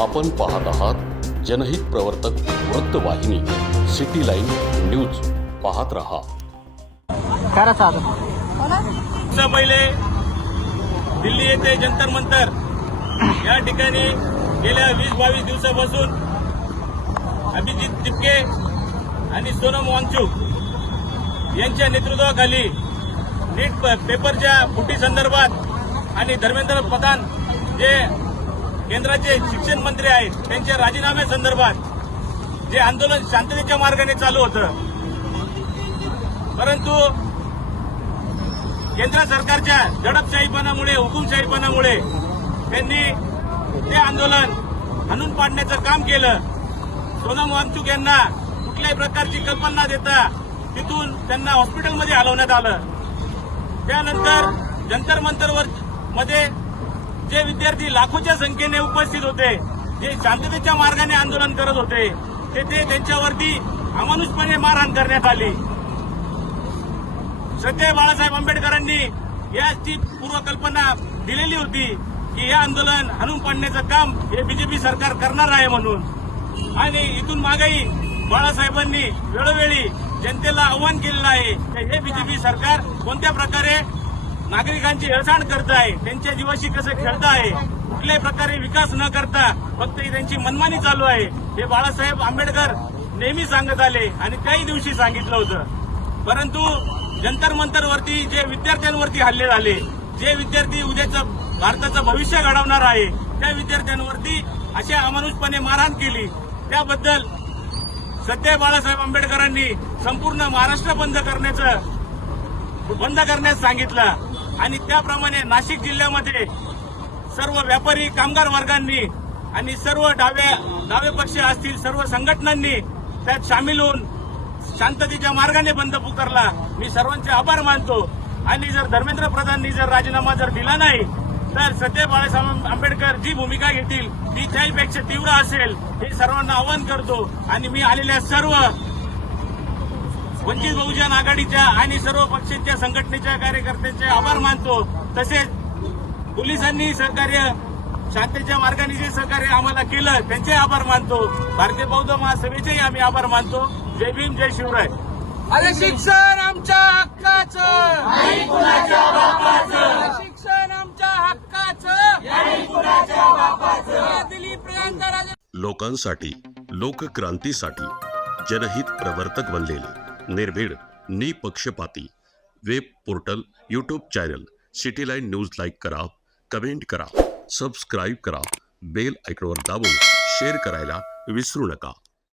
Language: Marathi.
आपण पाहत आहात जनहित प्रवर्तक वृत्तवाहिनी सिटी लाईन न्यूज. पाहत रहा. पहिले दिल्ली येथे जंतर मंतर या ठिकाणी गेल्या 20-22 दिवसापासून अभिजित तिपके आणि सोनम वांगचुक यांच्या नेतृत्वाखाली नीट पेपरच्या फुटी संदर्भात आणि धर्मेंद्र प्रधान जे केंद्राचे शिक्षण मंत्री आहेत त्यांच्या राजीनाम्या संदर्भात जे आंदोलन शांततेच्या मार्गाने चालू होतं, परंतु केंद्र सरकारच्या दडपशाहीपणामुळे हुकुमशाहीपणामुळे त्यांनी ते आंदोलन हाणून पाडण्याचं काम केलं. सोनम वांगचुक यांना कुठल्याही प्रकारची कल्पना न देता तिथून त्यांना हॉस्पिटलमध्ये हलवण्यात आलं. त्यानंतर जंतर मंतरवर मध्ये जे विद्यार्थी लाखोच्या संख्येने उपस्थित होते, जे शांततेच्या मार्गाने आंदोलन करत होते, तेथे त्यांच्यावरती अमानुषपणे मारहाण करण्यात आली. श्रद्धेय बाळासाहेब आंबेडकरांनी याची पूर्वकल्पना दिलेली होती की हे आंदोलन हाणून पाडण्याचं काम हे बीजेपी सरकार करणार आहे म्हणून. आणि इथून मागेही बाळासाहेबांनी वेळोवेळी जनतेला आव्हान केलेलं आहे की हे बीजेपी सरकार कोणत्या प्रकारे नागरिकांची हेळसांड करत आहे, त्यांच्या जीवाशी कसं खेळत आहे, कुठल्याही प्रकारे विकास न करता फक्त त्यांची मनमानी चालू आहे, हे बाळासाहेब आंबेडकर नेहमी सांगत आले आणि त्याही दिवशी सांगितलं होतं. परंतु जंतर मंतरवरती जे विद्यार्थ्यांवरती हल्ले झाले, जे विद्यार्थी उद्याचं भारताचं भविष्य घडवणार आहे, त्या विद्यार्थ्यांवरती अशा अमानुषपणे मारहाण केली. त्याबद्दल श्रद्धेय बाळासाहेब आंबेडकरांनी संपूर्ण महाराष्ट्र बंद करण्यास सांगितलं आणि त्याप्रमाणे नाशिक जिल्ह्यामध्ये सर्व व्यापारी कामगार वर्गांनी आणि सर्व डावे पक्ष असतील सर्व संघटनांनी त्यात सामील होऊन शांततेच्या मार्गाने बंद पुकारला. मी सर्वांचे आभार मानतो. आणि जर धर्मेंद्र प्रधाननी जर राजीनामा जर दिला नाही तर श्रद्धेय बाळासाहेब आंबेडकर जी भूमिका घेतील ती त्याहीपेक्षा तीव्र असेल हे सर्वांना आवाहन करतो. आणि मी आलेल्या सर्व वंचित बहुजन आघाडीच्या आणि सर्व पक्षांच्या संघटनेच्या कार्यकर्त्यांचे आभार मानतो. तसेच पोलिसांनी सहकार्य शांततेच्या मार्गाने जे सहकार्य आम्हाला केलं त्यांचे आभार मानतो. भारतीय बौद्ध महासभेचेही आम्ही आभार मानतो. जय भीम, जय शिवराय. अरे शिक्षण आमच्या हक्काचं, नाही कुणाच्या बापाचं. शिक्षण आमच्या हक्काचं, नाही कुणाच्या बापाचं. दिलीप राजा लोकांसाठी, लोकक्रांतीसाठी जनहित प्रवर्तक बनलेले निर्भीड, निपक्षपाती web portal, YouTube channel city line news like करा, कमेंट करा, सबस्क्राईब करा, बेल आयकॉनवर दाबून शेअर करायला विसरू नका.